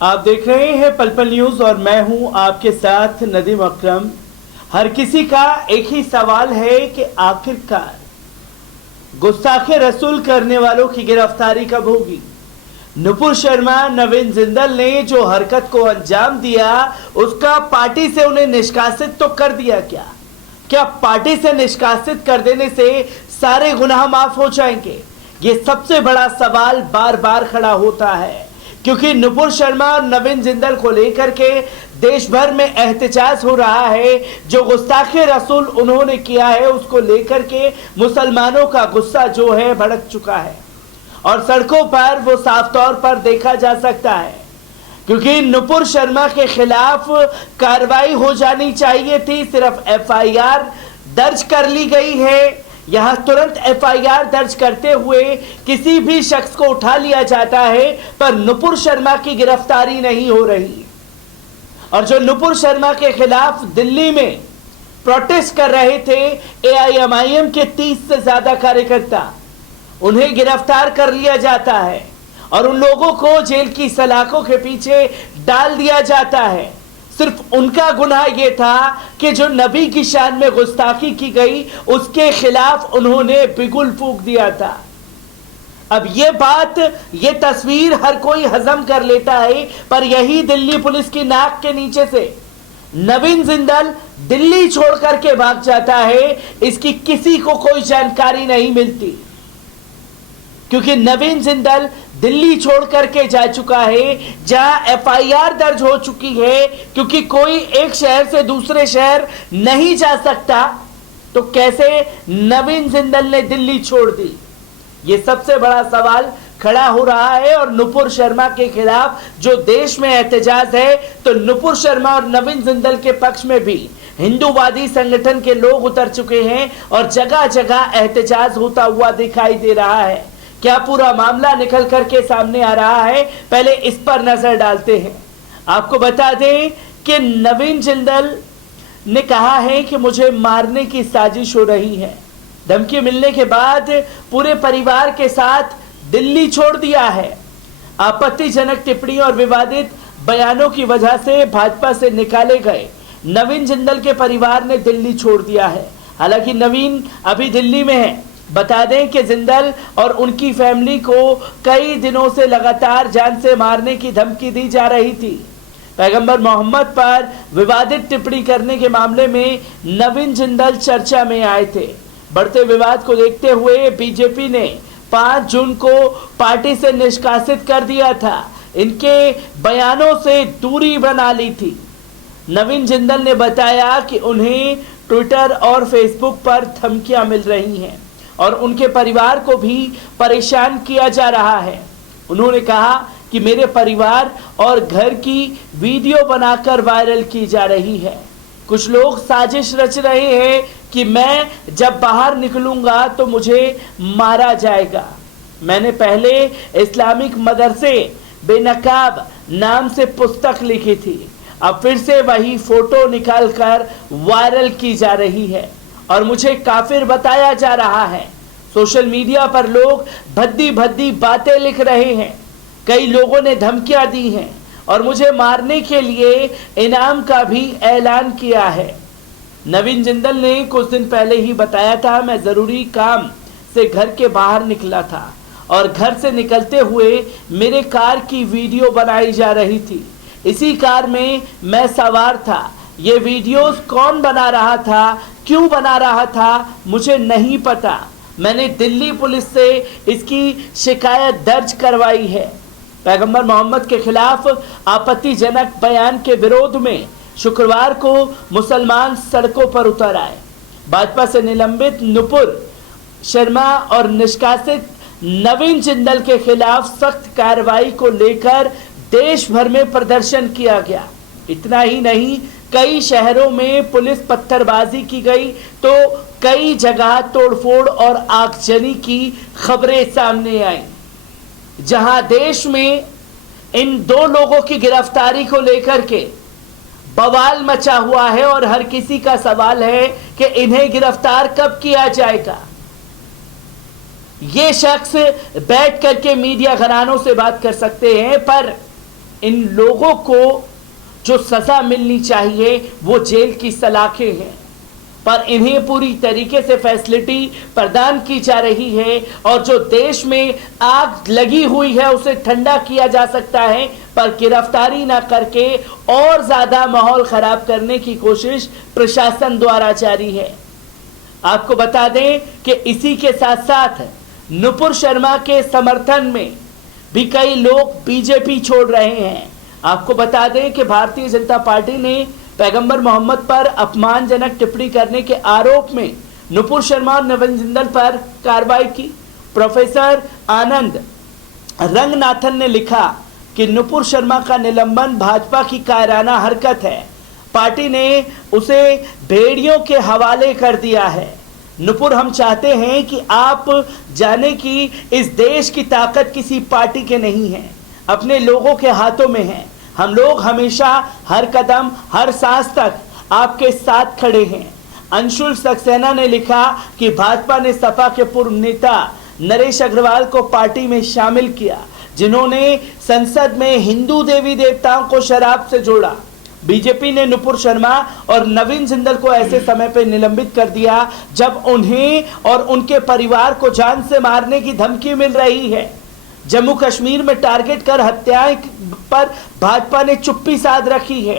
आप देख रहे हैं पल पल न्यूज और मैं हूं आपके साथ नदीम अकरम। हर किसी का एक ही सवाल है कि आखिरकार गुस्ताखे रसूल करने वालों की गिरफ्तारी कब होगी। नुपुर शर्मा, नवीन जिंदल ने जो हरकत को अंजाम दिया उसका पार्टी से उन्हें निष्कासित तो कर दिया क्या पार्टी से निष्कासित कर देने से सारे गुनाह माफ हो जाएंगे? ये सबसे बड़ा सवाल बार बार खड़ा होता है, क्योंकि नुपुर शर्मा और नवीन जिंदल को लेकर के देश भर में एहतजाज हो रहा है। जो गुस्ताखे रसूल उन्होंने किया है उसको लेकर के मुसलमानों का गुस्सा जो है भड़क चुका है और सड़कों पर वो साफ तौर पर देखा जा सकता है, क्योंकि नुपुर शर्मा के खिलाफ कार्रवाई हो जानी चाहिए थी। सिर्फ एफआईआर दर्ज कर ली गई है। यहां तुरंत एफआईआर दर्ज करते हुए किसी भी शख्स को उठा लिया जाता है, पर नुपुर शर्मा की गिरफ्तारी नहीं हो रही। और जो नुपुर शर्मा के खिलाफ दिल्ली में प्रोटेस्ट कर रहे थे एआईएमआईएम के 30 से ज्यादा कार्यकर्ता, उन्हें गिरफ्तार कर लिया जाता है और उन लोगों को जेल की सलाखों के पीछे डाल दिया जाता है। सिर्फ उनका गुनाह यह था कि जो नबी की शान में गुस्ताखी की गई उसके खिलाफ उन्होंने बिगुल फूंक दिया था। अब ये बात, ये तस्वीर हर कोई हजम कर लेता है, पर यही दिल्ली पुलिस की नाक के नीचे से नवीन जिंदल दिल्ली छोड़ करके भाग जाता है। इसकी किसी को कोई जानकारी नहीं मिलती, क्योंकि नवीन जिंदल दिल्ली छोड़ करके जा चुका है जहां एफआईआर दर्ज हो चुकी है। क्योंकि कोई एक शहर से दूसरे शहर नहीं जा सकता, तो कैसे नवीन जिंदल ने दिल्ली छोड़ दी? ये सबसे बड़ा सवाल खड़ा हो रहा है। और नुपुर शर्मा के खिलाफ जो देश में एहतजाज है, तो नुपुर शर्मा और नवीन जिंदल के पक्ष में भी हिंदूवादी संगठन के लोग उतर चुके हैं और जगह जगह एहतजाज होता हुआ दिखाई दे रहा है। क्या पूरा मामला निकल करके सामने आ रहा है, पहले इस पर नजर डालते हैं। आपको बता दें कि नवीन जिंदल ने कहा है कि मुझे मारने की साजिश हो रही है। धमकी मिलने के बाद पूरे परिवार के साथ दिल्ली छोड़ दिया है। आपत्तिजनक टिप्पणी और विवादित बयानों की वजह से भाजपा से निकाले गए नवीन जिंदल के परिवार ने दिल्ली छोड़ दिया है। हालांकि नवीन अभी दिल्ली में है। बता दें कि जिंदल और उनकी फैमिली को कई दिनों से लगातार जान से मारने की धमकी दी जा रही थी। पैगंबर मोहम्मद पर विवादित टिप्पणी करने के मामले में नवीन जिंदल चर्चा में आए थे। बढ़ते विवाद को देखते हुए बीजेपी ने 5 जून को पार्टी से निष्कासित कर दिया था। इनके बयानों से दूरी बना ली थी। नवीन जिंदल ने बताया कि उन्हें ट्विटर और फेसबुक पर धमकियां मिल रही हैं और उनके परिवार को भी परेशान किया जा रहा है। उन्होंने कहा कि मेरे परिवार और घर की वीडियो बनाकर वायरल की जा रही है। कुछ लोग साजिश रच रहे हैं कि मैं जब बाहर निकलूंगा तो मुझे मारा जाएगा। मैंने पहले इस्लामिक मदरसे बेनकाब नाम से पुस्तक लिखी थी, अब फिर से वही फोटो निकालकर वायरल की जा रही है और मुझे काफिर बताया जा रहा है। सोशल मीडिया पर लोग भद्दी भद्दी बातें लिख रहे हैं। कई लोगों ने धमकियां दी हैं और मुझे मारने के लिए इनाम का भी ऐलान किया है। नवीन जिंदल ने कुछ दिन पहले ही बताया था, मैं जरूरी काम से घर के बाहर निकला था और घर से निकलते हुए मेरे कार की वीडियो बनाई जा रही थी। इसी कार में मैं सवार था। ये वीडियोस कौन बना रहा था, क्यों बना रहा था, मुझे नहीं पता। मैंने दिल्ली पुलिस से इसकी शिकायत दर्ज करवाई है। पैगंबर मोहम्मद के खिलाफ आपत्तिजनक बयान के विरोध में शुक्रवार को मुसलमान सड़कों पर उतर आए। भाजपा से निलंबित नुपुर शर्मा और निष्कासित नवीन जिंदल के खिलाफ सख्त कार्रवाई को लेकर देश भर में प्रदर्शन किया गया। इतना ही नहीं, कई शहरों में पुलिस पत्थरबाजी की गई तो कई जगह तोड़फोड़ और आगजनी की खबरें सामने आई। जहां देश में इन 2 लोगों की गिरफ्तारी को लेकर के बवाल मचा हुआ है और हर किसी का सवाल है कि इन्हें गिरफ्तार कब किया जाएगा। ये शख्स बैठ करके मीडिया घरानों से बात कर सकते हैं, पर इन लोगों को जो सजा मिलनी चाहिए वो जेल की सलाखें हैं, पर इन्हें पूरी तरीके से फैसिलिटी प्रदान की जा रही है और जो देश में आग लगी हुई है उसे ठंडा किया जा सकता है, पर गिरफ्तारी ना करके और ज्यादा माहौल खराब करने की कोशिश प्रशासन द्वारा जारी है। आपको बता दें कि इसी के साथ साथ नुपुर शर्मा के समर्थन में भी कई लोग बीजेपी छोड़ रहे हैं। आपको बता दें कि भारतीय जनता पार्टी ने पैगंबर मोहम्मद पर अपमानजनक टिप्पणी करने के आरोप में नुपुर शर्मा और नवीन जिंदल पर कार्रवाई की। प्रोफेसर आनंद रंगनाथन ने लिखा कि नुपुर शर्मा का निलंबन भाजपा की कायराना हरकत है, पार्टी ने उसे भेड़ियों के हवाले कर दिया है। नुपुर, हम चाहते हैं कि आप जाने कि इस देश की ताकत किसी पार्टी के नहीं है, अपने लोगों के हाथों में है। हम लोग हमेशा हर कदम हर सांस तक आपके साथ खड़े हैं। अंशुल सक्सेना ने लिखा कि भाजपा ने सपा के पूर्व नेता नरेश अग्रवाल को पार्टी में शामिल किया, जिन्होंने संसद में हिंदू देवी देवताओं को शराब से जोड़ा। बीजेपी ने नुपुर शर्मा और नवीन जिंदल को ऐसे समय पर निलंबित कर दिया जब उन्हें और उनके परिवार को जान से मारने की धमकी मिल रही है। जम्मू कश्मीर में टारगेट कर हत्याएं पर भाजपा ने चुप्पी साध रखी है।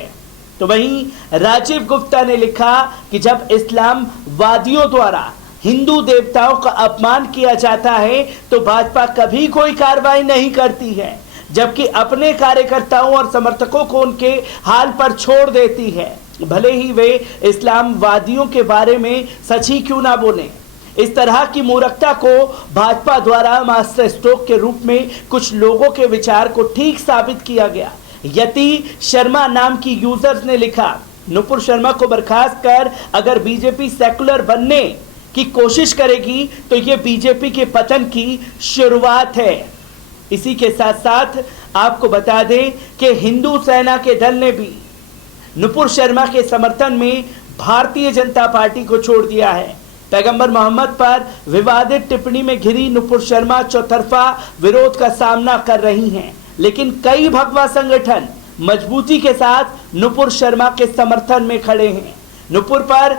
तो वहीं राजीव गुप्ता ने लिखा कि जब इस्लामवादियों द्वारा हिंदू देवताओं का अपमान किया जाता है तो भाजपा कभी कोई कार्रवाई नहीं करती है, जबकि अपने कार्यकर्ताओं और समर्थकों को उनके हाल पर छोड़ देती है, भले ही वे इस्लामवादियों के बारे में सच ही क्यों ना बोलें। इस तरह की मूर्खता को भाजपा द्वारा मास्टर स्ट्रोक के रूप में कुछ लोगों के विचार को ठीक साबित किया गया। यति शर्मा नाम की यूजर्स ने लिखा, नुपुर शर्मा को बर्खास्त कर अगर बीजेपी सेकुलर बनने की कोशिश करेगी तो ये बीजेपी के पतन की शुरुआत है। इसी के साथ साथ आपको बता दें कि हिंदू सेना के दल ने भी नुपुर शर्मा के समर्थन में भारतीय जनता पार्टी को छोड़ दिया है। पैगंबर मोहम्मद पर विवादित टिप्पणी में घिरी नुपुर शर्मा चौतरफा विरोध का सामना कर रही हैं, लेकिन कई भगवा संगठन मजबूती के साथ नुपुर शर्मा के समर्थन में खड़े हैं। नुपुर पर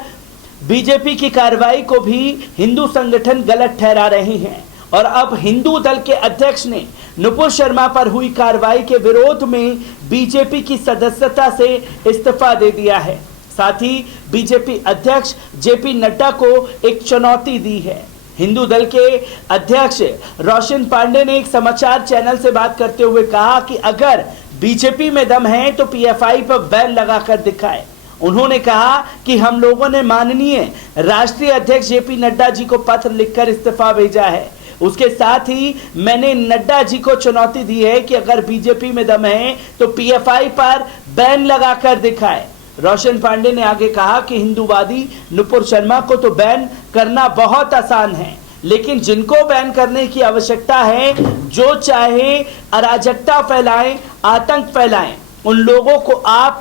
बीजेपी की कार्रवाई को भी हिंदू संगठन गलत ठहरा रहे हैं और अब हिंदू दल के अध्यक्ष ने नुपुर शर्मा पर हुई कार्रवाई के विरोध में बीजेपी की सदस्यता से इस्तीफा दे दिया है। साथ ही बीजेपी अध्यक्ष जेपी नड्डा को एक चुनौती दी है। हिंदू दल के अध्यक्ष रोशन पांडे ने एक समाचार चैनल से बात करते हुए कहा कि अगर बीजेपी में दम है तो पीएफआई पर बैन लगाकर दिखाए। उन्होंने कहा कि हम लोगों ने माननीय राष्ट्रीय अध्यक्ष जेपी नड्डा जी को पत्र लिखकर इस्तीफा भेजा है। उसके साथ ही मैंने नड्डा जी को चुनौती दी है कि अगर बीजेपी में दम है तो पीएफआई पर बैन लगाकर दिखाए। रोशन पांडे ने आगे कहा कि हिंदूवादी नुपुर शर्मा को तो बैन करना बहुत आसान है, लेकिन जिनको बैन करने की आवश्यकता है, जो चाहे अराजकता फैलाएं, आतंक फैलाएं, उन लोगों को आप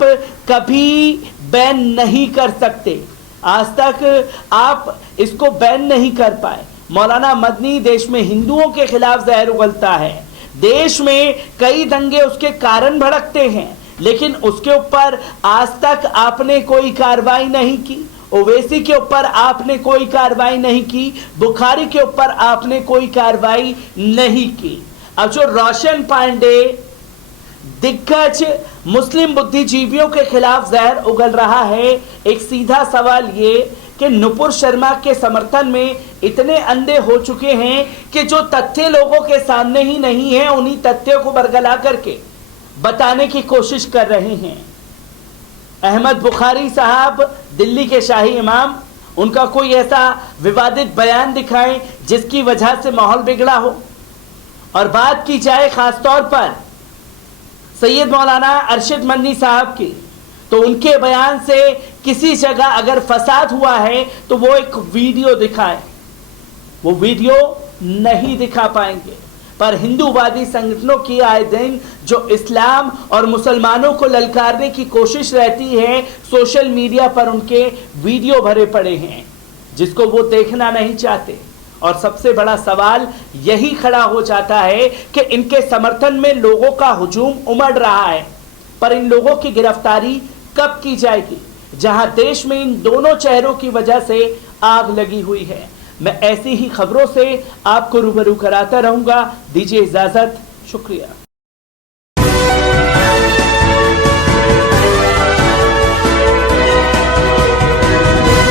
कभी बैन नहीं कर सकते। आज तक आप इसको बैन नहीं कर पाए। मौलाना मदनी देश में हिंदुओं के खिलाफ जहर उगलता है, देश में कई दंगे उसके कारण भड़कते हैं, लेकिन उसके ऊपर आज तक आपने कोई कार्रवाई नहीं की। ओवैसी के ऊपर आपने कोई कार्रवाई नहीं की, बुखारी के ऊपर आपने कोई कार्रवाई नहीं की। अब जो रोशन पांडे दिग्गज मुस्लिम बुद्धिजीवियों के खिलाफ जहर उगल रहा है, एक सीधा सवाल ये कि नुपुर शर्मा के समर्थन में इतने अंधे हो चुके हैं कि जो तथ्य लोगों के सामने ही नहीं है, उन्हीं तथ्यों को बरगला करके बताने की कोशिश कर रहे हैं। अहमद बुखारी साहब दिल्ली के शाही इमाम, उनका कोई ऐसा विवादित बयान दिखाएं जिसकी वजह से माहौल बिगड़ा हो। और बात की जाए खासतौर पर सैयद मौलाना अरशद मदनी साहब की, तो उनके बयान से किसी जगह अगर फसाद हुआ है तो वो एक वीडियो दिखाए। वो वीडियो नहीं दिखा पाएंगे, पर हिंदूवादी संगठनों की आए दिन जो इस्लाम और मुसलमानों को ललकारने की कोशिश रहती है, सोशल मीडिया पर उनके वीडियो भरे पड़े हैं जिसको वो देखना नहीं चाहते। और सबसे बड़ा सवाल यही खड़ा हो जाता है कि इनके समर्थन में लोगों का हुजूम उमड़ रहा है, पर इन लोगों की गिरफ्तारी कब की जाएगी, जहां देश में इन दोनों चेहरों की वजह से आग लगी हुई है। मैं ऐसी ही खबरों से आपको रूबरू कराता रहूंगा। दीजिए इजाजत, शुक्रिया।